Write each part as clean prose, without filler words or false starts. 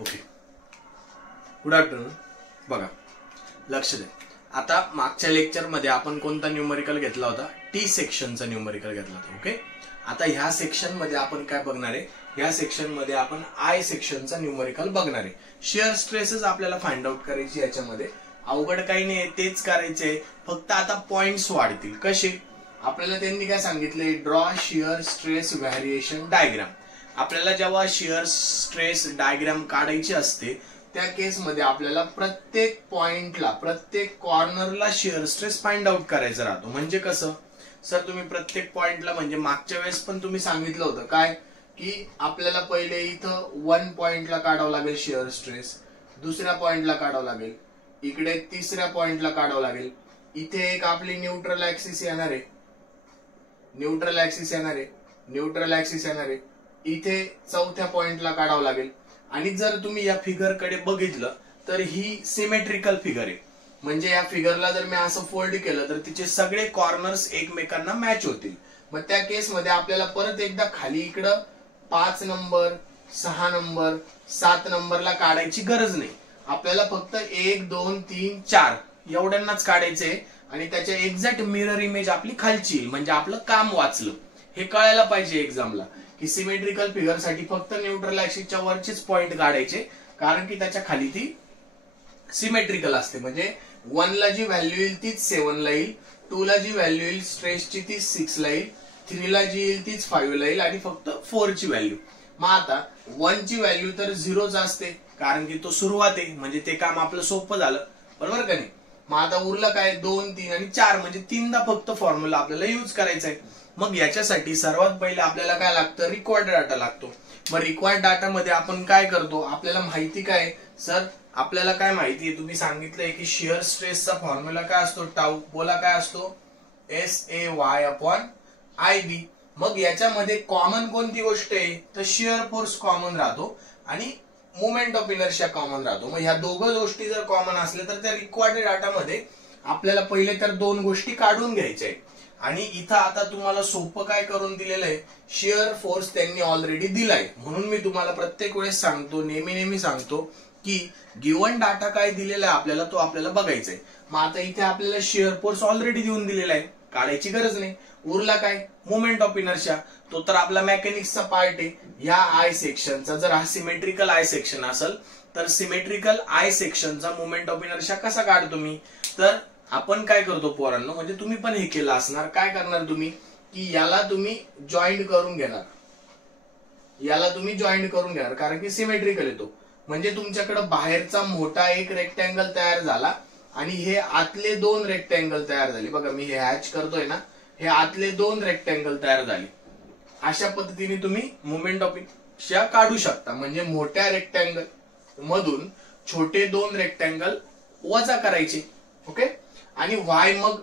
Okay, good afternoon. बघा, लक्ष द्या. आता मागच्या लेक्चर मध्ये आपण कोणता न्यूमरिकल घेतला होता? टी सेक्शनचा न्यूमरिकल घेतला होता. ओके, आता ह्या सेक्शन मध्ये आपण काय बघणार आहे? ह्या सेक्शन मध्ये आपण आय सेक्शनचा न्यूमरिकल बघणार आहे. शिअर स्ट्रेसेस आपल्याला फाइंड आउट करायची. याच्यामध्ये अवघड काही नाही, तेच करायचंय, फक्त आता पॉइंट्स वाढतील. कसे? आपल्याला त्यांनी काय सांगितले? Draw shear stress variation diagram. आपल्याला जेव्हा शिअर स्ट्रेस डायग्राम काढायची असते त्या केसमध्ये आपल्याला प्रत्येक पॉइंटला, प्रत्येक कॉर्नरला शिअर स्ट्रेस फाइंड आउट करायचा राहतो. म्हणजे कसं सर, तुम्ही प्रत्येक पॉइंटला, म्हणजे मागच्या वेळेस पण तुम्ही सांगितलं होतं काय, की आपल्याला पहिले इथं 1 पॉइंटला काढावं लागेल शिअर स्ट्रेस, दुसऱ्या पॉइंटला काढावं लागेल, इकडे तिसऱ्या पॉइंटला काढावं लागेल, इथे एक आपली न्यूट्रल ऍक्सिस येणार आहे, न्यूट्रल ऍक्सिस येणार आहे, न्यूट्रल ऍक्सिस येणार आहे, इथे चौथ्या पॉइंटला काढावं लागेल. आणि जर तुम्ही या फिगर कडे बघितलं तर ही सिमेट्रिकल फिगर आहे. म्हणजे या फिगरला जर मी असं फोल्ड केलं तर तिचे सगळे कॉर्नर्स एकमेकांना मॅच होतील. मग त्या केसमध्ये आपल्याला परत एकदा खाली इकडं 5 नंबर, 6 नंबर, 7 नंबरला काढायची गरज नाही. आपल्याला फक्त 1, 2, 3, 4 एवढ्यांनाच काढायचंय आणि त्याच्या एक्झॅक्ट मिरर इमेज आपली खालची येईल. म्हणजे आपलं काम वाचलं. हे कळायला पाहिजे एक्झामला की सिमेट्रिकल फिगर साठी फक्त न्यूट्रल ऍक्सिसच्या वरचेच पॉइंट काढायचे, कारण की त्याच्या खाली ती सिमेट्रिकल असते. म्हणजे 1 ला जी व्हॅल्यू येईल तीच 7 ला येईल, 2 ला जी व्हॅल्यू येईल स्ट्रेसची तीच 6 ला येईल, 3 ला जी येईल तीच 5 ला येईल आणि फक्त 4 ची व्हॅल्यू. मग आता 1 ची व्हॅल्यू तर 0च असते, कारण की तो सुरुवात आहे. म्हणजे ते काम आपलं सोपं झालं, बरोबर का नाही? मग आता उरलं काय? 2, 3 आणि 4, म्हणजे 3दा फक्त फॉर्म्युला आपल्याला यूज करायचा आहे. मग याच्यासाठी सर्वात पहिले आपल्याला काय लागतं? रिक्वायर्ड डाटा लागतो. मग रिक्वायर्ड डाटा मध्ये आपण काय करतो? आपल्याला माहिती काय सर? आपल्याला काय माहिती आहे? तुम्ही सांगितलंय की शिअर स्ट्रेसचा फॉर्म्युला काय असतो? टाऊ. बोला काय असतो? SAY/IB. मग याच्यामध्ये कॉमन कोणती गोष्ट आहे? तर शिअर फोर्स कॉमन राहतो आणि मोमेंट ऑफ इनर्शिया कॉमन राहतो. मग ह्या दोघं गोष्टी जर कॉमन असल्या तर त्या रिक्वायर्ड डाटामध्ये आपल्याला पहिले तर 2 गोष्टी काढून घ्यायच्या आहेत. आणि इथं आता तुम्हाला सोपं काय करून दिलेलं आहे? शिअर फोर्स त्यांनी ऑलरेडी दिलाय. म्हणून मी तुम्हाला प्रत्येक वेळेस सांगतो, नेहमी सांगतो की गिव्हन डाटा काय दिलेला आहे आपल्याला, तो आपल्याला बघायचा आहे. मग आता इथे आपल्याला शिअर फोर्स ऑलरेडी देऊन दिलेला आहे, काढायची गरज नाही. उरला काय? Moment of inertia. तो तर आपला मेकॅनिक्सचा पार्ट आहे. या आय सेक्शनचा जर हा सिमेट्रिकल आय सेक्शन असेल तर सिमेट्रिकल आय सेक्शनचा मोमेंट ऑफ इनर्शिया कसा काढतो मी? तर आपण काय करतो पोरांनो, म्हणजे तुम्ही पण हे केलं असणार. काय करणार तुम्ही की याला तुम्ही जॉईंट करून घेणार, याला तुम्ही जॉईंट करून घेणार, कारण की सिमेट्रिकल येतो. म्हणजे तुमच्याकडे बाहेरचा मोठा एक रेक्टँगल तयार झाला आणि हे आतले 2 रेक्टँगल तयार झाले. बघा मी हे हॅच करतोय ना, हे आतले 2 रेक्टँगल तयार झाले. अशा पद्धतीने तुम्ही मोमेंट ऑफ इनर्शिया काढू शकता. म्हणजे मोठ्या रेक्टँगल मधून छोटे 2 रेक्टँगल वजा करायचे. ओके. आणि वाय, मग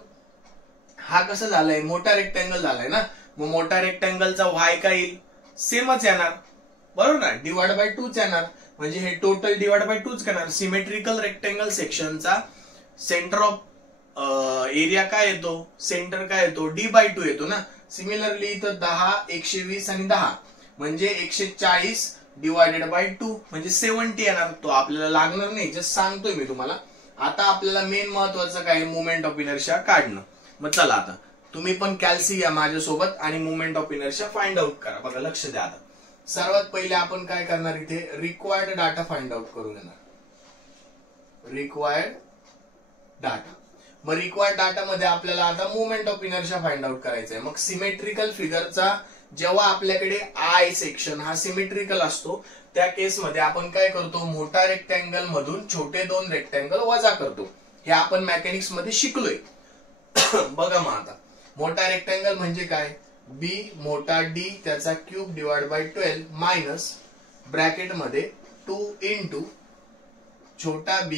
हा कसं झालाय? मोठा रेक्टँगल झालाय ना, मग मोठा रेक्टँगलचा वाय काय येईल? सेमच येणार, बरोबर ना? /2च येणार. म्हणजे हे टोटल /2च करणार. सिमेट्रिकल रेक्टँगल सेक्शनचा सेंटर ऑफ एरिया काय येतो? सेंटर काय येतो? d/2 येतो ना. सिमिलरली इथं 10, 120 आणि 10 म्हणजे 140/2 म्हणजे 70 येणार. तो आपल्याला लागणार नाही, जस्ट सांगतोय मी तुम्हाला. आता आपल्याला मेन महत्वाचं काय? मोमेंट ऑफ इनर्शिया काढणं. मग चला आता तुम्ही पण कॅल्सी घ्या माझ्यासोबत आणि moment of inertia find out करा. बघा लक्ष द्या. आता सर्वात पहिले आपण काय करणार? इथे रिक्वायर्ड डाटा फाइंड आउट करून घेणार. Required data. मग रिक्वायर्ड डाटा मध्ये आपल्याला आता moment of inertia find out करायचा आहे. मग सिमेट्रिकल फिगरचा जेव्हा आपल्याकडे आय सेक्शन हा सिमेट्रिकल असतो त्या केसमध्ये आपण काय करतो? मोठा रेक्टँगल मधून छोटे 2 रेक्टँगल वजा करतो. हे आपण मेकॅनिक्स मध्ये शिकलोय. बघा मग आता मोठा रेक्टँगल म्हणजे काय? B मोठा D त्याचा क्यूब /12 मायनस ब्रॅकेट मध्ये 2 इंटू छोटा b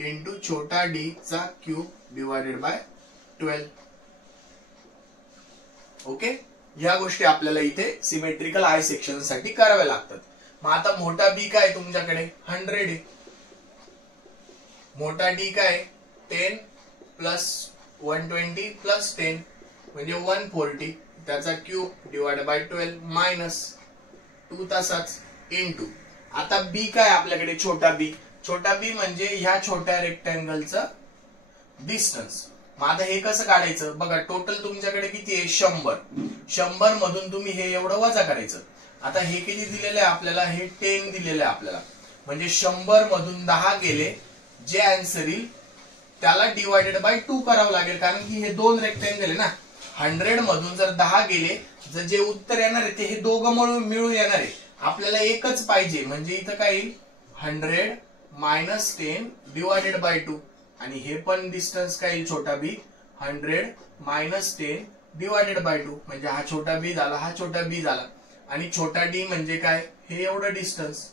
इंटू छोटा d चा क्यूब /12. ओके. या गोष्टी आपल्याला इथे सिमेट्रिकल आय सेक्शन साठी कराव्या लागतात. मग आता मोठा बी काय तुमच्याकडे? 100 आहे. मोठा डी काय? 10 प्लस 120 प्लस 10 म्हणजे 140 त्याचा क्यूब /12 मायनस 2 तासाच इंटू. आता बी काय आपल्याकडे छोटा बी. छोटा बी म्हणजे ह्या छोट्या रेक्टँगलचं डिस्टन्स. मग आता हे कसं काढायचं बघा. टोटल तुमच्याकडे किती आहे 100. 100 मधून तुम्ही हे एवढं वजा करायचं. आता हे किती दिलेलं आहे आपल्याला, हे 10 दिलेलं आहे आपल्याला. म्हणजे 100 मधून 10 गेले, जे आन्सर येईल त्याला डिवायडेड बाय 2 करावं लागेल, कारण की हे दोन रेक्टँगल आहे ना. 100 मधून जर 10 गेले, जर जे उत्तर येणार आहे ते हे दोघं मिळून येणार आहे. आपल्याला एकच पाहिजे, म्हणजे इथं काय येईल 100 मायनस 10 डिवायडेड बाय 2. आणि हे पण डिस्टन्स काय येईल छोटा बी 100 मायनस 10 डिवायडेड बाय 2. म्हणजे हा छोटा बी झाला, हा छोटा बी झाला. आणि छोटा डी म्हणजे काय, हे एवढं डिस्टन्स,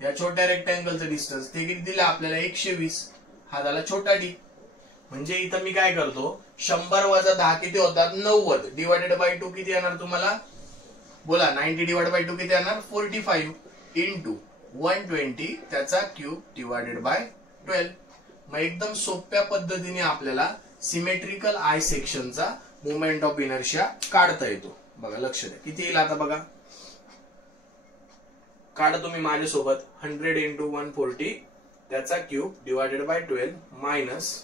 या छोट्या रेक्टँगलचं डिस्टन्स ते किती दिलं आपल्याला 120. हा झाला छोटा डी. म्हणजे इथं मी काय करतो, 100 वजा 10 किती होतात 90 डिवायडेड बाय 2 किती येणार तुम्हाला बोला. 90 डिवाइड बाय 2 किती येणार 45 इंटू 120 त्याचा क्यूब डिवायडेड बाय 12. मग एकदम सोप्या पद्धतीने आपल्याला सिमेट्रिकल आय सेक्शनचा मोमेंट ऑफ इनर्शिया काढता येतो. बघा लक्ष द्या किती येईल आता बघा. काढा तुम्ही माझ्यासोबत. 100 इंटू 140 त्याचा cube divided by 12 minus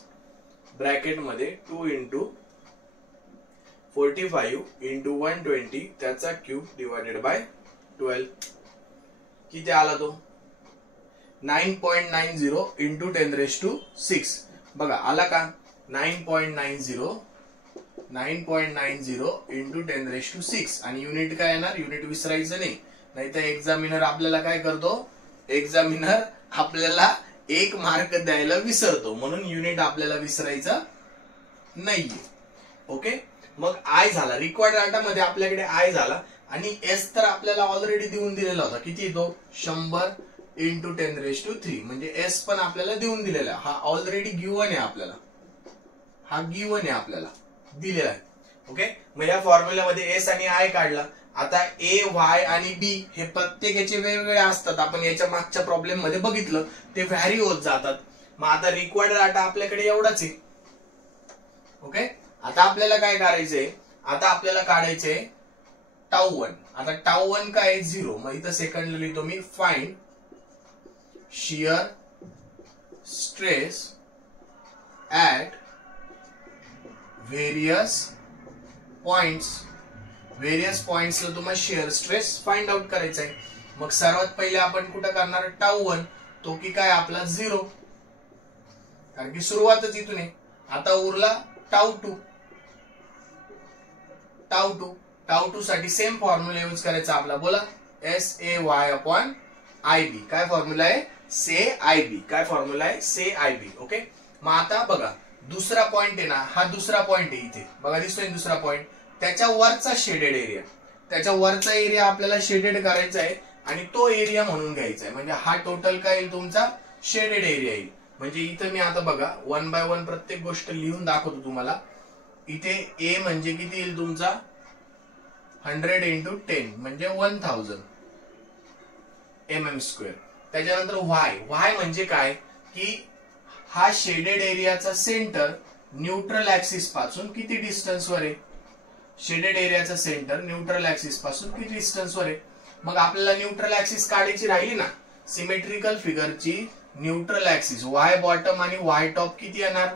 bracket मध्ये 2 इंटू 45 इंटू 120 त्याचा क्यूब डिवायडेड बाय 12. किती आला तो 9.90 इंटू 10⁶. बघा आला का 9.90 इंटू 10⁶. आणि युनिट काय येणार, युनिट विसरायचं नाही. नाहीतर एक्झामिनर आपल्याला काय करतो, एक्झामिनर आपल्याला 1 मार्क द्यायला विसरतो. म्हणून युनिट आपल्याला विसरायचं नाहीये. ओके. मग आय झाला रिक्वायर्ड डाटा मध्ये आपल्याकडे आय झाला. आणि एस तर आपल्याला ऑलरेडी देऊन दिलेला होता. किती येतो 100 इंटू 10⁻³ म्हणजे एस पण आपल्याला देऊन दिलेला. हा ऑलरेडी गिव्हन आहे आपल्याला, हा गिव्हन आहे आपल्याला दिलेला आहे. ओके. मग या फॉर्म्युल्यामध्ये एस आणि आय काढला. आता ए वाय आणि बी हे प्रत्येकाचे वेगवेगळे असतात. आपण याच्या मागच्या प्रॉब्लेम मध्ये बघितलं, ते व्हॅरी होत जातात. मग आता रिक्वायर्ड डाटा आपल्याकडे एवढाच आहे. ओके. आता आपल्याला काय करायचंय, आता आपल्याला काढायचंय τ1. आता τ1 काय 0. मग इथं सेकंड लिहितो मी, find shear stress at various points. Various पॉइंट्सला तुम्हाला शियर स्ट्रेस फाइंड आउट करायचा आहे. मग सर्वात पहिले आपण कुठं करणार τ1, तो की काय आपला 0, कारण की सुरुवातच इथून आहे. आता उरला τ2. τ2 साठी सेम फॉर्म्युला यूज करायचा आपला. बोला SAY/IB. काय फॉर्म्युला आहे, से आय बी. काय फॉर्म्युला आहे, से आय बी. ओके. मग आता बघा दुसरा पॉइंट आहे ना, हा दुसरा पॉइंट आहे इथे बघा, दिसतोय दुसरा पॉइंट. त्याच्या वरचा शेडेड एरिया, त्याच्या वरचा एरिया आपल्याला शेडेड करायचा आहे आणि तो एरिया म्हणून घ्यायचा आहे. म्हणजे हा टोटल काय येईल तुमचा शेडेड एरिया येईल. म्हणजे इथं मी आता बघा 1 बाय 1 प्रत्येक गोष्ट लिहून दाखवतो तुम्हाला. इथे ए म्हणजे किती येईल तुमचा 100 इंटू 10 म्हणजे 1000 mm². त्याच्यानंतर वाय म्हणजे काय की हा शेडेड एरियाचा सेंटर न्यूट्रल ऍक्सिस पासून किती डिस्टन्स वर आहे. शेडेड एरियाचा सेंटर न्यूट्रल ऍक्सिस पासून किती डिस्टन्स वर आहे. मग आपल्याला न्यूट्रल ऍक्सिस काढायची राहिली ना. सिमेट्रिकल फिगरची न्यूट्रल ऍक्सिस वाय बॉटम आणि वाय टॉप किती येणार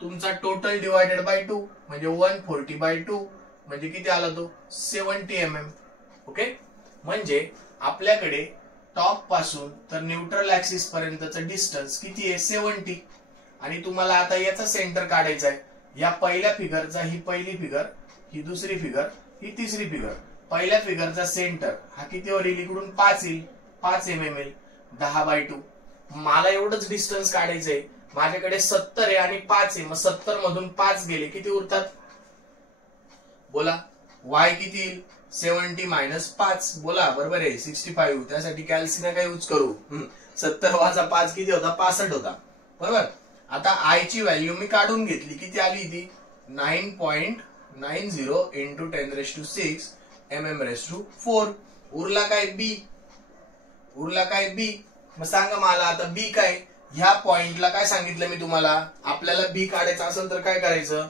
तुमचा टोटल डिवायडेड बाय 2 म्हणजे 140/2 म्हणजे किती आला तो 70 mm. ओके. म्हणजे आपल्याकडे टॉप पासून तर न्यूट्रल ऍक्सिस पर्यंतचं डिस्टन्स किती आहे 70. आणि तुम्हाला आता याचा सेंटर काढायचा आहे. या पहिल्या फिगरचा, ही पहिली फिगर, ही दुसरी फिगर, ही तिसरी फिगर. पहिल्या फिगरचा सेंटर हा कितीवर येईल, इकडून 5 येईल, 5 mm येईल 10/2. मला एवढंच डिस्टन्स काढायचंय. माझ्याकडे 70 आहे आणि 5 आहे. मग 70 मधून 5 गेले किती उरतात बोला. वाय किती येईल 70 मायनस 5. बोला बरोबर आहे 65. त्यासाठी कॅल्सी काय यूज करू. 70 वजा 5 किती होता 65 होता. बरोबर. आता आय ची व्हॅल्यू मी काढून घेतली. किती आली ती 9.90 इंटू 10⁶ mm⁴. उरला काय बी. उरला काय बी. मग सांगा मला आता बी काय. ह्या पॉइंटला काय सांगितलं मी तुम्हाला, आपल्याला बी काढायचं असेल तर काय करायचं,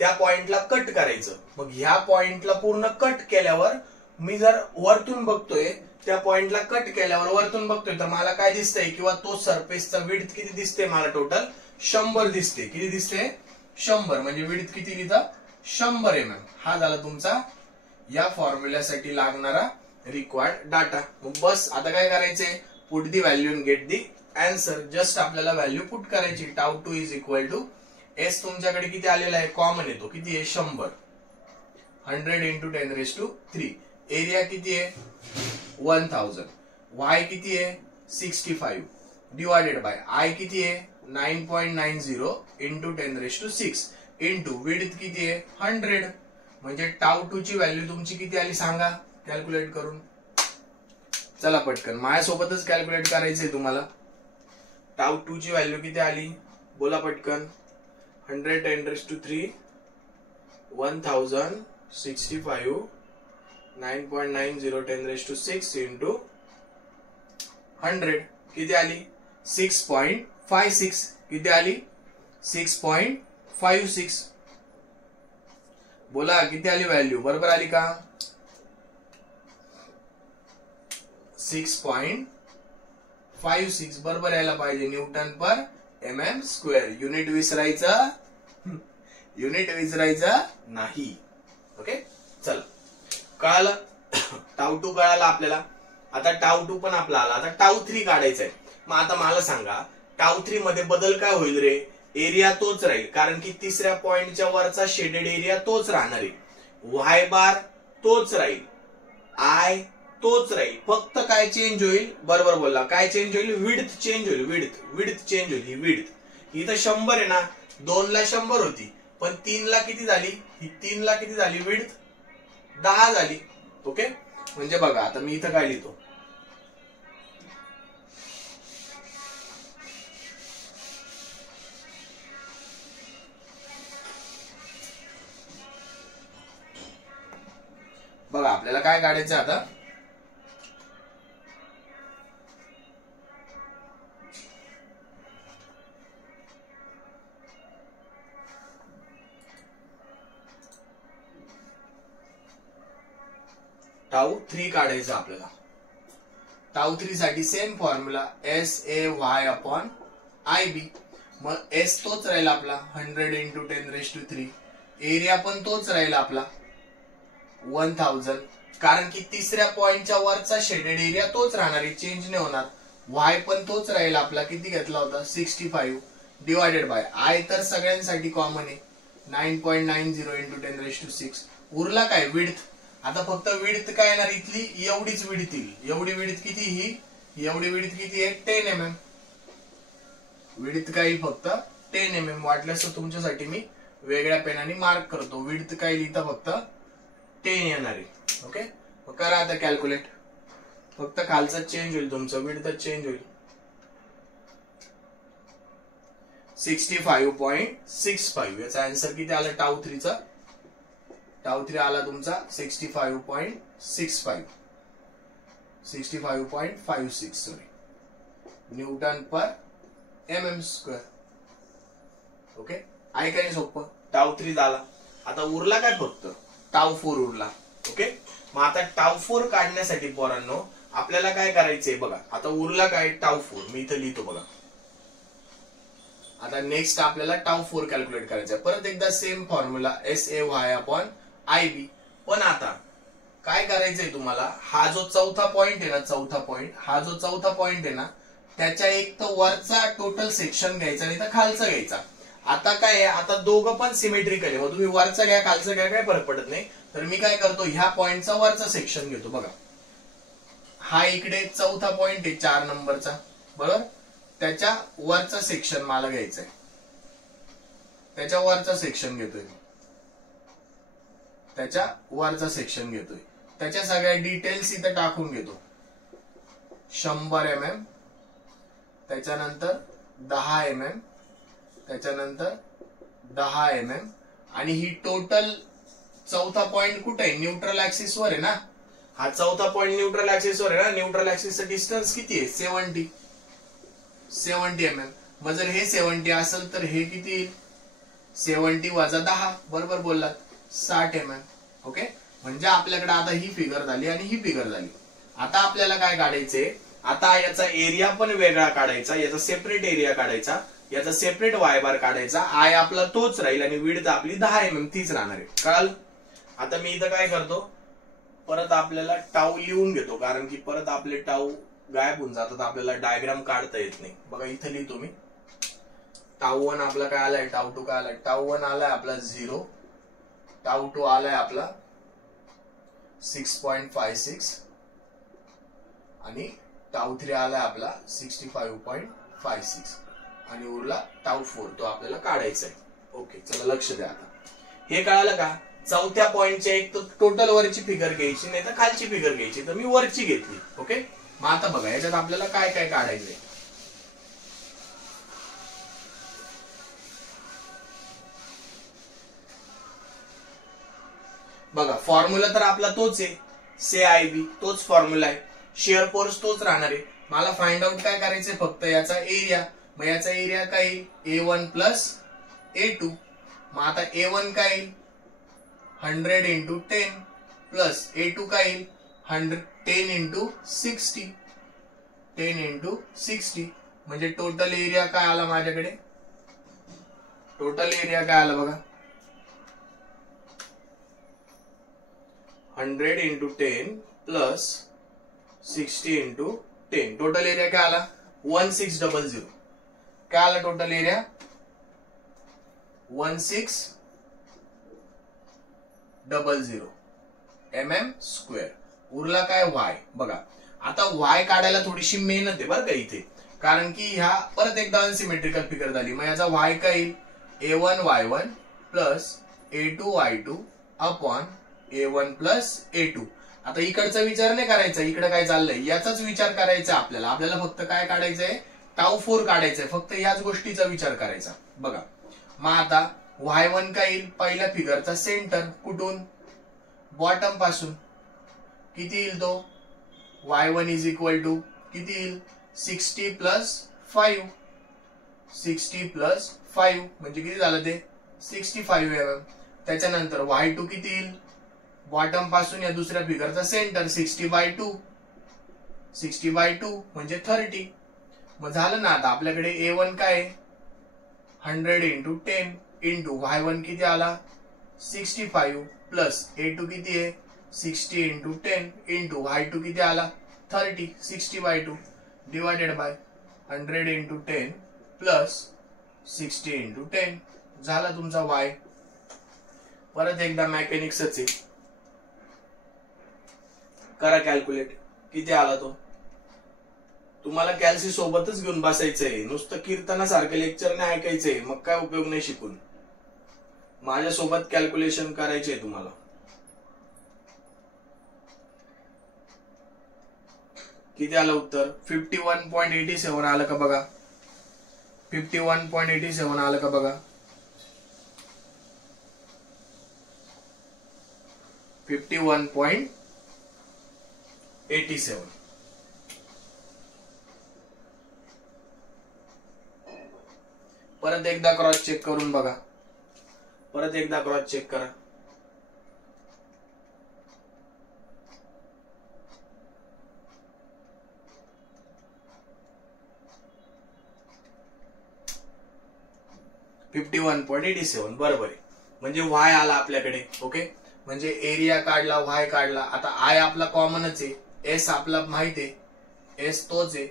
त्या पॉइंटला कट करायचं. मग ह्या पॉइंटला पूर्ण कट केल्यावर मी जर वरतून बघतोय त्या पॉइंटला कट केल्यावर वरतून बघतोय तर मला काय दिसतंय किंवा तो सरफेसचा विड्थ किती दिसते मला टोटल 100 दिसते. किती दिसते 100 म्हणजे विड्थ किती लिहितं 100 mm. हा झाला तुमचा या फॉर्म्युल्यासाठी लागणारा रिक्वायर्ड डाटा. मग बस आता काय करायचंय put the value and get the answer. Just आपल्याला व्हॅल्यू पुट करायची. τ2 इज इक्वल टू एस तुमच्याकडे किती आलेला आहे कॉमन येतो किती आहे 100 100 इंटू 10⁻³ एरिया किती आहे 1000 y किती आहे 65 डिवायडेड बाय आय किती आहे 9.90 इंटू 10⁻6 इंटू विड्थ किती आहे 100 म्हणजे τ2 ची व्हॅल्यू तुमची किती आली सांगा कॅल्क्युलेट करून. चला पटकन माझ्यासोबतच कॅल्क्युलेट करायचंय तुम्हाला. τ2 ची व्हॅल्यू किती आली बोला पटकन 100 10⁻³ 1065 9.90 10⁻6 इंटू 100 किती आली 6.56 किती आली 6.56 बोला किती आली व्हॅल्यू बरोबर आली का 6.56 बरोबर यायला पाहिजे न्यूटन पर mm². युनिट विसरायचं नाही. ओके चला कळालं τ2 कळाला आपल्याला. आता τ2 पण आपला आला. आता τ3 काढायचंय. मग आता मला सांगा τ3 मध्ये बदल काय होईल रे एरिया तोच राहील कारण की तिसऱ्या पॉइंटच्या वरचा शेडेड एरिया तोच राहणार आहे. y बार तोच राहील आय तोच राहील फक्त काय चेंज होईल बरोबर बोलला काय चेंज होईल विड्थ चेंज होईल विड्थ चेंज होईल. ही विड्थ इथं 100 आहे ना 2 ला 100 होती पण 3 ला किती झाली ही 3 ला किती झाली विड्थ 10 झाली. ओके म्हणजे बघा आता मी इथं काय लिहितो बघा आपल्याला काय काढायचं आता τ3 काढायचं आपल्याला. τ3 साठी सेम फॉर्म्युला SA/YIB. मग S तोच राहील आपला 100 इंटू 10⁻³ एरिया पण तोच राहील आपला 1000 कारण की तिसऱ्या पॉइंटच्या वरचा शेडेड एरिया तोच राहणार आहे चेंज नाही होणार. y पण तोच राहील आपला किती घेतला होता 65 डिवायडेड बाय आय तर सगळ्यांसाठी कॉमन आहे 9.90 इंटू 10⁻6 उरला काय विड्थ. आता फक्त विड्थ काय येणार इथली एवढीच विड्थ येईल. एवढी विड्थ किती ही एवढी विड्थ किती आहे 10 mm. विड्थ काय फक्त 10 mm. वाटल्यास तुमच्यासाठी मी वेगळ्या पेनाने मार्क करतो. विड्थ काय लिहिता फक्त 10 येणार आहे. ओके मग करा आता कॅल्क्युलेट. फक्त खालचा चेंज होईल तुमचं विड्थ चेंज होईल 65.65 याचा आन्सर किती आला τ3 चा τ3 आला तुमचा 65.65 65.56 सॉरी न्यूटन पर mm². ओके ऐकायला सोपं τ3 झाला. आता उरला काय फक्त τ4 उरला. ओके मग आता τ4 काढण्यासाठी पोरांनो आपल्याला काय करायचंय बघा. आता उरला काय τ4 मी इथं लिहितो बघा. आता नेक्स्ट आपल्याला τ4 कॅल्क्युलेट करायचं. परत एकदा सेम फॉर्म्युला SA/YIB. पण आता काय करायचंय तुम्हाला हा जो चौथा पॉइंट आहे ना हा जो चौथा पॉइंट आहे ना त्याच्या एक तर वरचा टोटल सेक्शन घ्यायचा नाही तर खालचा घ्यायचा. आता काय आहे आता दोघं पण सिमेट्रिकल आहे. मग तुम्ही वरचा घ्या खालचा घ्या काय फरक पडत नाही. तर मी काय करतो ह्या पॉइंटचा वरचा सेक्शन घेतो बघा. हा इकडे चौथा पॉइंट आहे 4 नंबरचा बरोबर त्याच्या वरचा सेक्शन मला घ्यायचा आहे. त्याच्या वरचा सेक्शन घेतोय त्याच्या सगळ्या डिटेल्स इथं टाकून घेतो 100 mm त्याच्यानंतर 10 mm त्याच्यानंतर 10 mm आणि ही टोटल चौथा पॉइंट कुठे आहे न्यूट्रल ऍक्सिस वर आहे ना. हा चौथा पॉइंट न्यूट्रल ऍक्सिस वर आहे ना. न्यूट्रल ऍक्सिसचं डिस्टन्स किती आहे 70 mm. मग जर हे 70 असेल तर हे किती येईल 70 वजा 10 बरोबर बोललात 60 mm. ओके म्हणजे आपल्याकडे आता ही फिगर झाली आणि ही फिगर झाली. आता आपल्याला काय काढायचंय, आता याचा एरिया पण वेगळा काढायचा, याचा सेपरेट एरिया काढायचा, याचा सेपरेट वाय बार काढायचा. आय आपला तोच राहील आणि विड्थ आपली 10 mm तीच राहणार आहे. कळाल? आता मी इथं काय करतो, परत आपल्याला टाऊ लिहून घेतो, कारण की परत आपले टाऊ गायब होऊन जातात, आपल्याला डायग्राम काढता येत नाही. बघा इथं लिहितो मी. टाऊ 1 आपला काय आलाय, टाऊ 2 काय आलाय. टाऊ 1 आलाय आपला 0, टाऊ 2 आलाय आपला 6.56 आणि टाऊ 3 आलाय आपला 65.56 आणि उरला टाऊ 4 तो आपल्याला काढायचा आहे. ओके, चला लक्ष द्या. आता हे कळालं का? चौथ्या पॉइंटच्या एक तर टोटल वरची फिगर घ्यायची, नाही तर खालची फिगर घ्यायची, तर मी वरची घेतली. ओके, मग आता बघा याच्यात आपल्याला काय काय काढायचंय. बघा फॉर्म्युला तर आपला तोच आहे, से आय बी तोच फॉर्म्युला आहे, शेअर फोर्स तोच राहणार आहे. मला फाइंड आउट काय करायचंय, फक्त याचा एरिया. मग याचा एरिया काय येईल, A1 प्लस A2. मग आता A1 काय येईल 100 इंटू 10 प्लस A2 काय येईल 10 इंटू 60, 10 इंटू 60 म्हणजे टोटल एरिया काय आला माझ्याकडे, टोटल एरिया काय आला बघा 100 into 10 plus 60 into 10. Total area काय आला 1600. काय आला टोटल एरिया 1600 mm स्क्वेअर. उरला काय वाय. बघा आता वाय काढायला थोडीशी मेहनत आहे बरं का इथे, कारण की ह्या परत एकदा अनसिमेट्रिकल फिगर झाली. मग याचा वाय काय येईल A1 Y1 plus A2 Y2 upon A1 plus A2. आता इकडचा विचार नाही करायचा, इकडे काय चाललंय याचाच विचार करायचा आपल्याला. आपल्याला फक्त काय काढायचंय, टाऊ 4 काढायचंय, फक्त याच गोष्टीचा विचार करायचा. बघा मग आता Y1 काय येईल, पहिल्या फिगरचा सेंटर, कुठून बॉटम पासून. किती येईल तो Y1 इज इक्वल टू किती येईल 60 प्लस 5, 60 प्लस 5 म्हणजे किती झालं ते 65 mm. त्याच्यानंतर Y2 किती येईल, बॉटम पासून या दुसऱ्या फिगरचा सेंटर 60/2, 60/2 म्हणजे 30. मग झालं ना. आता आपल्याकडे A1 काय 100 इंटू 10 इंटू Y1 किती आला 65 प्लस A2 किती आहे 60 इंटू 10 इंटू Y2 किती आला 30, 60/2 divided by 100 into 10 plus 60 into 10 झाला तुमचा Y. परत एकदा मेकॅनिक्सच आहे, करा कॅल्क्युलेट किती आला तो. तुम्हाला कॅल्सी सोबतच घेऊन बसायचंय, नुसतं कीर्तनासारखं लेक्चर नाही ऐकायचंय, मग काय उपयोग नाही शिकून. माझ्यासोबत कॅल्क्युलेशन करायचंय तुम्हाला. किती आलं उत्तर 51.87 आलं का बघा, 51.87 आलं का बघा, 51.87. परत एकदा क्रॉस चेक करून बघा, परत एकदा क्रॉस चेक करा. $51.87 बरोबर आहे. म्हणजे वाय आला आपल्याकडे. ओके, म्हणजे एरिया काढला, वाय काढला. आता आय आपला कॉमनच आहे, एस आपला माहित आहे, एस तोच आहे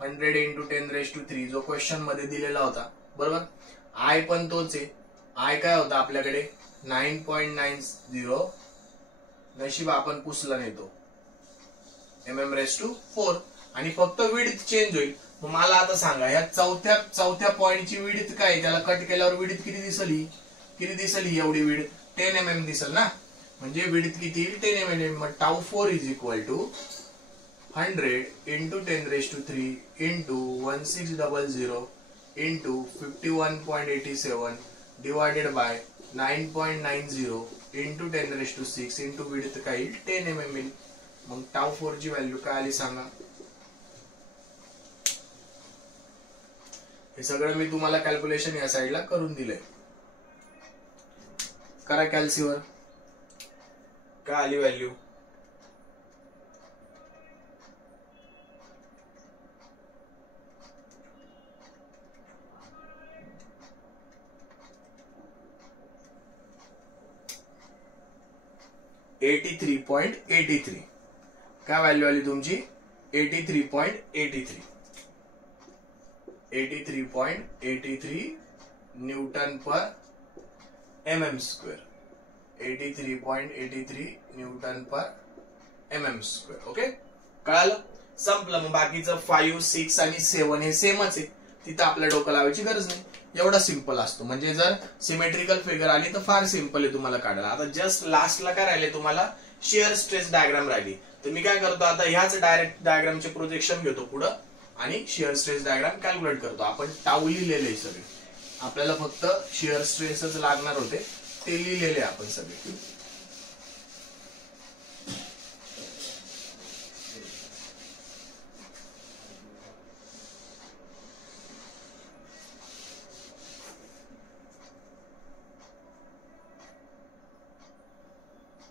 100 इंटू 10⁻³ जो क्वेश्चन मध्ये दिलेला होता बरोबर. आय पण तोच आहे, आय काय होता आपल्याकडे 9.90. नशीब आपण पुसला नाही तो mm⁴ आणि फक्त विड्थ चेंज होईल. मग मला आता सांगा ह्या चौथ्या पॉइंटची विड्थ काय, त्याला कट केल्यावर विड्थ किती दिसली एवढी विड्थ 10 mm दिसल ना. म्हणजे विड्थ किती 10 mm. मग tau 4 is equal to 100 into 10⁻³ into 1600 into 51.87 divided by 9.90 into 10⁻6 into width काय 10 mm. मग टाऊ 4 ची व्हॅल्यू काय आली सांगा. हे सगळं मी तुम्हाला कॅल्क्युलेशन या साईडला करून दिलंय. करा कॅल्सीवर काय आली व्हॅल्यू 83.83 काय व्हॅल्यू आली तुमची 83.83 न्यूटन पर mm स्क्वेअर 83.83 न्यूटन पर mm स्क्वेअर. ओके कळालं संपलं. मग बाकीचं 5, 6 आणि 7 हे सेमच आहे, तिथं आपल्या डोकं लावायची गरज नाही. एवढा सिंपल असतो. म्हणजे जर सिमेट्रिकल फिगर आली तर फार सिंपल आहे तुम्हाला काढायला. आता जस्ट लास्टला काय राहिले तुम्हाला शिअर स्ट्रेस डायग्राम राहिली. तर मी काय करतो आता ह्याच डायरेक्ट डायग्रामचे प्रोजेक्शन घेतो पुढं आणि शिअर स्ट्रेस डायग्राम कॅल्क्युलेट करतो. आपण टाऊ लिहिलेले सगळे, आपल्याला फक्त शिअर स्ट्रेसच लागणार होते ते लिहिलेले आपण सगळे.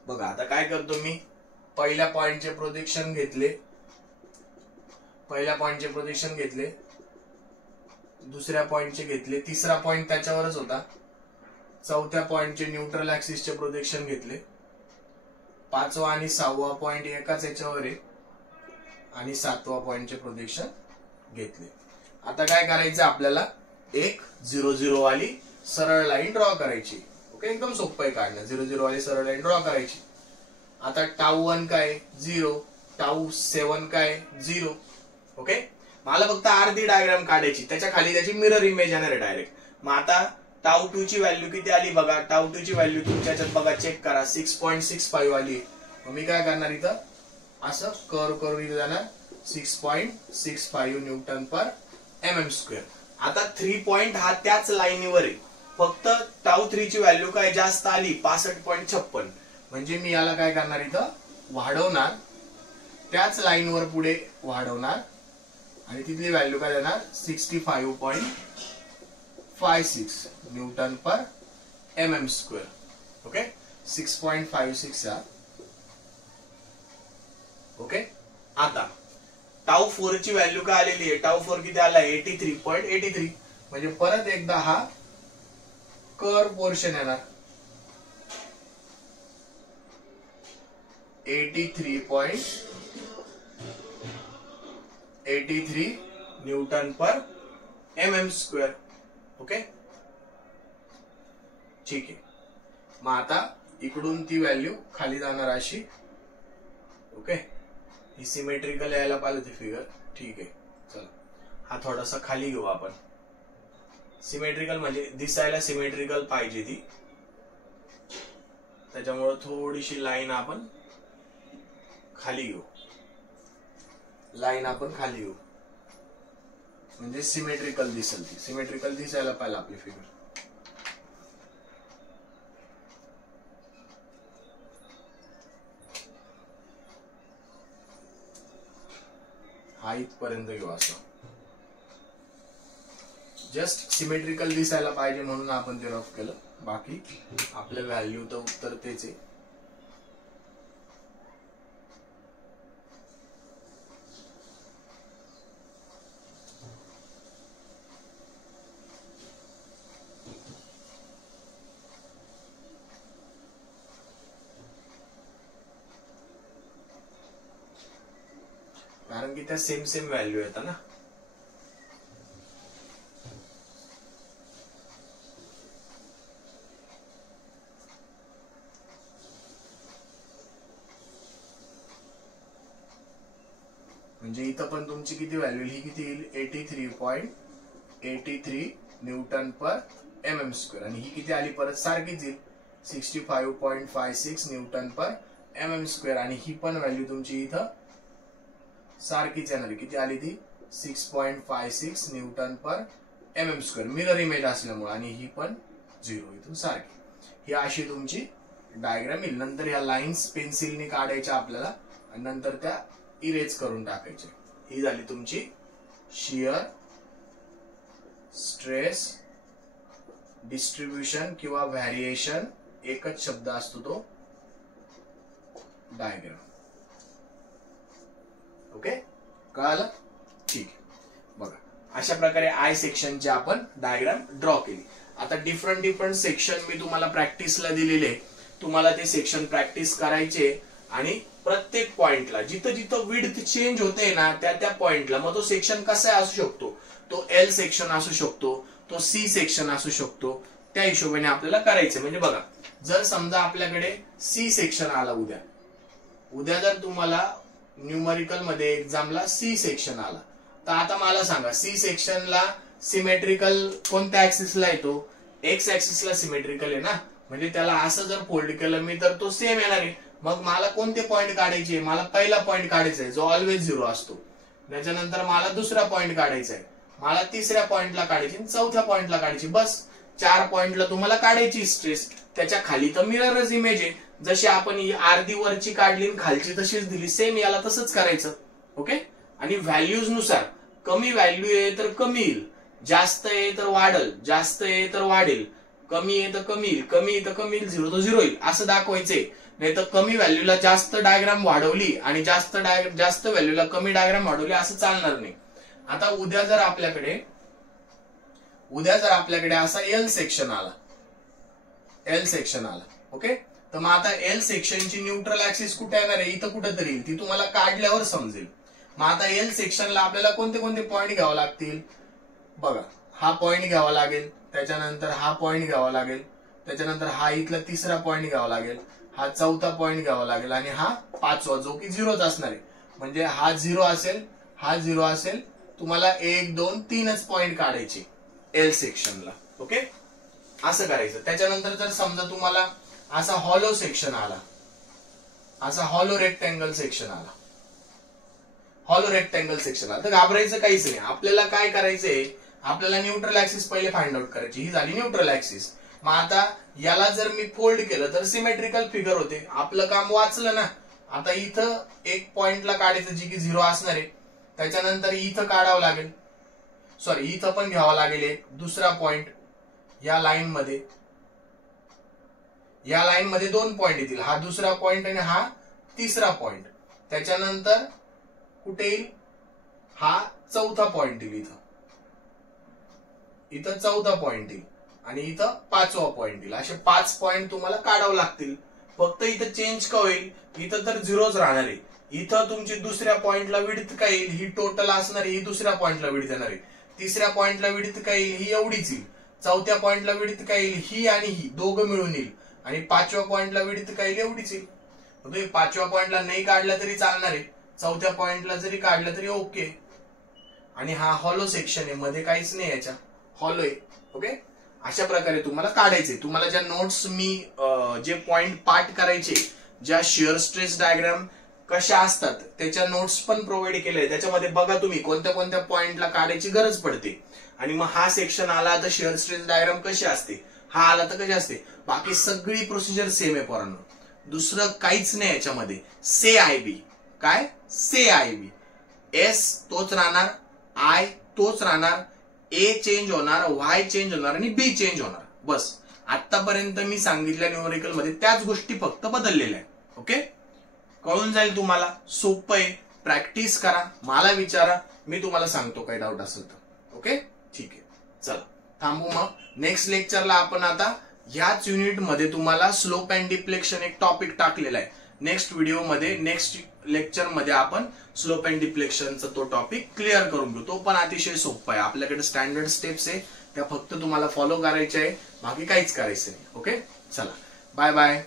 बघा आता काय करतो मी पहिल्या पॉइंटचे प्रोजेक्शन घेतले, दुसऱ्या पॉइंटचे घेतले, तिसरा पॉइंट त्याच्यावरच होता, चौथ्या पॉइंटचे न्यूट्रल ऍक्सिसचे प्रोजेक्शन घेतले, पाचवा आणि सहावा पॉइंट एकाच याच्यावर आहे आणि सातवा पॉइंटचे प्रोजेक्शन घेतले. आता काय करायचं आपल्याला एक 0 0 वाली सरळ लाईन ड्रॉ करायची. ओके एकदम सोपं आहे काढणं. 0 0 वाली सरळ लाईन ड्रॉ करायची. आता टाऊ 1 काय 0, टाऊ 7 काय 0. ओके मला फक्त अर्धी डायग्राम काढायची, त्याच्या खाली त्याची मिरर इमेज येणार आहे डायरेक्ट. मग आता टाऊ 2 ची व्हॅल्यू किती आली बघा. टाऊ 2 ची व्हॅल्यू तुमच्या याच्यात बघा चेक करा 6.65 आली. मग मी काय करणार इथं असं कर्व करून इथं जाणार 6.65 न्यूटन पर mm स्क्वेअर. आता 3 पॉइंट हा त्याच लाईनीवर आहे, फक्त टाऊ 3 ची व्हॅल्यू काय जास्त आली 65.56. म्हणजे मी याला काय करणार इथं वाढवणार, त्याच लाईनवर पुढे वाढवणार आणि तिथली व्हॅल्यू काय देणार 65.56 न्यूटन पर mm स्क्वेअर. ओके 6.56. ओके आता टाऊ 4 ची व्हॅल्यू काय आलेली आहे. टाऊ 4 किती आला 83.83. म्हणजे परत एकदा हा कर्व पोर्शन येणार 83.83 न्यूटन पर mm स्क्वेअर. ओके ठीक आहे. मग आता इकडून ती व्हॅल्यू खाली जाणार अशी. ओके ही सिमेट्रिकल यायला पाहिजे ती फिगर. ठीक आहे चला हा थोडासा खाली घेऊ आपण. सिमेट्रिकल म्हणजे दिसायला सिमेट्रिकल पाहिजे ती, त्याच्यामुळे थोडीशी लाईन आपण खाली घेऊ. म्हणजे सिमेट्रिकल दिसेल ती. सिमेट्रिकल दिसायला पाहिजे आपली फिगर. हा इथपर्यंत घेऊ असं. जस्ट सिमेट्रिकल दिसायला पाहिजे म्हणून आपण ते रफ केलं. बाकी आपल्या व्हॅल्यू तर उत्तर तेच आहे. कारण की त्या सेम व्हॅल्यू येतात ना. म्हणजे इथं पण तुमची किती व्हॅल्यू ही किती येईल 83.83 न्यूटन पर mm स्क्वेअर. आणि ही किती आली परत सारखीच येईल 65.56 न्यूटन पर mm स्क्वेअर. आणि ही पण व्हॅल्यू तुमची इथं सारखीच येणार. किती आली ती 6.56 न्यूटन पर mm स्क्वेअर मिरर इमेज असल्यामुळे. आणि ही पण 0 इथून सारखी. ही अशी तुमची डायग्राम येईल. नंतर ह्या लाईन्स पेन्सिलने काढायच्या आपल्याला आणि नंतर त्या इरेज करून टाकायचे. ही झाली तुमची शियर स्ट्रेस डिस्ट्रीब्युशन किंवा व्हॅरिएशन, एकच शब्द असतो तो डायग्राम. ओके कळालं ठीक आहे. बघा अशा प्रकारे आय सेक्शनची आपण डायग्राम ड्रॉ केली. आता डिफरंट सेक्शन मी तुम्हाला प्रॅक्टिसला दिलेले, तुम्हाला ते सेक्शन प्रॅक्टिस करायचे आणि प्रत्येक पॉइंटला जिथं जिथं विड्थ चेंज होते ना त्या पॉइंटला मग तो सेक्शन कसा असू शकतो, तो एल सेक्शन असू शकतो, तो सी सेक्शन असू शकतो, त्या हिशोबाने आपल्याला करायचं. म्हणजे बघा, जर समजा आपल्याकडे सी सेक्शन आला उद्या जर तुम्हाला न्यूमरिकल मध्ये एक्झामला सी सेक्शन आला, तर आता मला सांगा सी सेक्शनला सिमेट्रिकल कोणत्या ऍक्सिसला येतो, एक्स ऍक्सिसला सिमेट्रिकल आहे ना, म्हणजे त्याला असं जर फोल्ड केलं मी तर तो सेम येणार आहे. मग मला कोणते पॉइंट काढायचे, मला पहिला पॉइंट काढायचा आहे जो ऑलवेज 0 असतो, त्याच्यानंतर मला दुसरा पॉइंट काढायचा आहे, मला तिसऱ्या पॉइंटला काढायची, चौथ्या पॉइंटला काढायची. बस 4 पॉइंटला तुम्हाला काढायची स्ट्रेस. त्याच्या खाली तर मिररच इमेज आहे, जशी आपण अर्धी वरची काढली खालची तशीच दिली, सेम याला तसंच करायचं. ओके. आणि व्हॅल्यूज नुसार कमी व्हॅल्यू आहे तर कमी येईल, जास्त आहे तर वाढेल, जास्त आहे तर वाढेल, कमी आहे तर कमी येईल, कमी आहे तर कमी येईल, 0 तर 0 येईल असं दाखवायचंय. नाही तर कमी व्हॅल्यूला जास्त डायग्राम वाढवली आणि जास्त व्हॅल्यूला कमी डायग्राम वाढवली असं चालणार नाही. आता उद्या जर आपल्याकडे असा एल सेक्शन आला, ओके, तर मग आता एल सेक्शनची न्यूट्रल ऍक्सिस कुठे येणार आहे, इथं कुठेतरी येईल, ती तुम्हाला काढल्यावर समजेल. मग आता एल सेक्शनला आपल्याला कोणते कोणते पॉइंट घ्यावे लागतील बघा, हा पॉइंट घ्यावा लागेल, त्याच्यानंतर हा पॉइंट घ्यावा लागेल, त्याच्यानंतर हा इथला तिसरा पॉइंट घ्यावा लागेल, हा चौथा पॉइंट घ्यावा लागेल आणि हा पाचवा जो की 0च असणार आहे. म्हणजे हा 0 असेल, हा 0 असेल, तुम्हाला 1 2 3च पॉइंट काढायचे एल सेक्शनला. ओके, असं करायचं. त्याच्यानंतर जर समजा तुम्हाला असा हॉलो सेक्शन आला, असा हॉलो रेक्टँगल सेक्शन आला, तर घाबरायचं काहीच नाही. आपल्याला काय करायचंय, आपल्याला न्यूट्रल ऍक्सिस पहिले फाइंड आउट करायची. ही झाली न्यूट्रल ऍक्सिस. मग आता याला जर मी फोल्ड केलं तर सिमेट्रिकल फिगर होते, आपलं काम वाचलं ना. आता इथं एक पॉइंटला काढायचं जी की 0 असणार आहे, त्याच्यानंतर इथं काढावं लागेल, सॉरी इथं पण घ्यावं लागेल एक दुसरा पॉइंट. या लाईन मध्ये 2 पॉइंट येतील, हा दुसरा पॉइंट आणि हा तिसरा पॉइंट. त्याच्यानंतर कुठे येईल, हा चौथा पॉइंट येईल, इथं चौथा पॉइंट येईल आणि इथं 5वा पॉइंट येईल. असे 5 पॉइंट तुम्हाला काढावं लागतील. फक्त इथं चेंज का होईल, इथं तर 0च राहणार आहे. इथं तुमची दुसऱ्या पॉइंटला विड्थ काय येईल, ही टोटल असणार आहे, ही दुसऱ्या पॉइंटला विड्थ येणार आहे. तिसऱ्या पॉइंटला विड्थ काय येईल, ही एवढीच येईल. चौथ्या पॉइंटला विड्थ काय येईल, ही आणि ही दोघं मिळून येईल. आणि 5व्या पॉइंटला विड्थ काय येईल, एवढीच येईल. तुम्ही 5व्या पॉइंटला नाही काढला तरी चालणार आहे, चौथ्या पॉइंटला जरी काढलं तरी ओके. आणि हा हॉलो सेक्शन आहे, मध्ये काहीच नाही, याच्या हॉलो आहे. ओके, अशा प्रकारे तुम्हाला काढायचे. तुम्हाला ज्या नोट्स मी जे पॉइंट पार्ट करायचे, ज्या शिअर स्ट्रेस डायग्राम कशा असतात त्याच्या नोट्स पण प्रोव्हाइड केले. त्याच्यामध्ये बघा तुम्ही कोणत्या कोणत्या पॉइंटला काढायची गरज पडते. आणि मग हा सेक्शन आला तर शिअर स्ट्रेस डायग्राम कशी असते, हा आला तर कशी असते. बाकी सगळी प्रोसिजर सेम आहे पोरांनो, दुसरं काहीच नाही याच्यामध्ये. से आय बी काय, से आय बी, एस तोच राहणार, आय तोच राहणार, ए चेंज होणार, वाय चेंज होणार आणि बी चेंज होणार. बस आतापर्यंत मी सांगितल्या न्यूमरिकल मध्ये त्याच गोष्टी फक्त बदललेल्या आहेत. ओके, कळून जाईल तुम्हाला, सोपं आहे. प्रॅक्टिस करा, मला विचारा, मी तुम्हाला सांगतो काही डाऊट असेल तर. ओके, ठीक आहे, चला थांबू. मग नेक्स्ट लेक्चरला आपण आता ह्याच युनिट मध्ये तुम्हाला स्लोप अँड डिफ्लेक्शन एक टॉपिक टाकलेला आहे. नेक्स्ट व्हिडिओ मध्ये, नेक्स्ट लेक्चर मध्ये आपण स्लोप अँड डिफ्लेक्शनचा तो टॉपिक क्लिअर करून घेऊ. तो पण अतिशय सोपा आहे. आपल्याकडे स्टँडर्ड स्टेप्स आहे, त्या फक्त तुम्हाला फॉलो करायच्या आहे, बाकी काहीच करायचं नाही. ओके, चला बाय बाय.